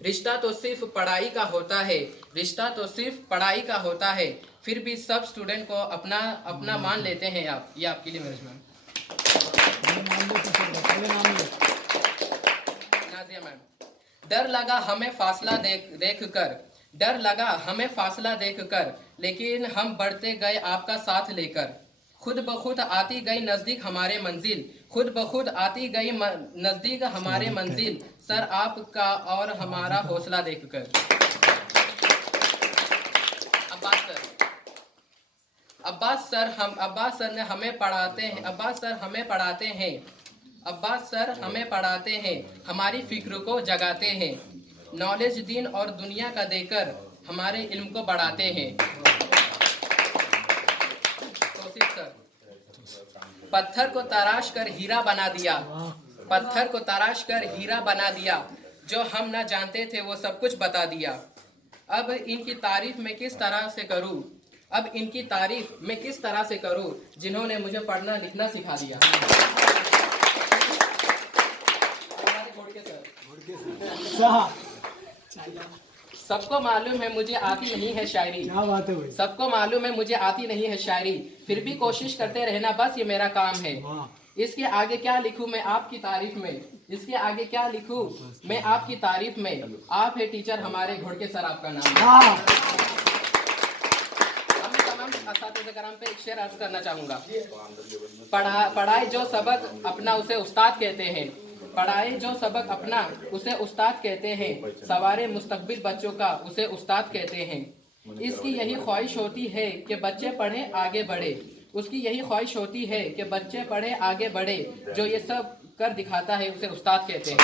रिश्ता तो सिर्फ पढ़ाई का होता है, रिश्ता तो सिर्फ पढ़ाई का होता है, फिर भी सब स्टूडेंट को अपना अपना मान लेते हैं आप। ये आपके लिए मैम। नाजिया मैम। डर लगा हमें फासला देख कर, डर लगा हमें फासला देख कर, लेकिन हम बढ़ते गए आपका साथ लेकर। खुद ब खुद आती गई नजदीक हमारे मंजिल, खुद ब खुद आती गई नजदीक हमारे मंजिल, सर आपका और हमारा हौसला देखकर। अब्बास सर ने हमें पढ़ाते हैं, अब्बास सर हमें पढ़ाते हैं, अब्बास सर हमें पढ़ाते हैं, हमारी फिक्र को जगाते हैं, नॉलेज दीन और दुनिया का देकर हमारे इल्म को बढ़ाते हैं। सर पत्थर को तराश कर हीरा बना दिया, पत्थर को तराश कर हीरा बना दिया, जो हम न जानते थे वो सब कुछ बता दिया। अब इनकी तारीफ मैं किस तरह से करूं, अब इनकी तारीफ मैं किस तरह से करूं, जिन्होंने मुझे पढ़ना लिखना सिखा दिया। सबको मालूम है मुझे आती नहीं है शायरी, क्या बात है भाई? सबको मालूम है मुझे आती नहीं है शायरी, फिर भी कोशिश करते रहना बस ये मेरा काम है। इसके आगे क्या लिखूं मैं आपकी तारीफ में, इसके आगे क्या लिखूं मैं आपकी तारीफ में, आप है टीचर हमारे घोड़के सर आपका नाम। अब मैं तमाम असातिज़े कराम पे एक शेर अर्ज करना चाहूंगा। पढ़ाई जो सबक अपना उसे उस्ताद कहते हैं, पढ़ाए जो सबक अपना उसे उस्ताद कहते हैं, सवारे मुस्तकबिल बच्चों का उसे उस्ताद कहते हैं। इसकी यही ख्वाहिश होती है कि बच्चे पढ़े आगे बढ़े, उसकी यही ख्वाहिश होती है कि बच्चे पढ़े आगे बढ़े, जो ये सब कर दिखाता है उसे उस्ताद कहते हैं।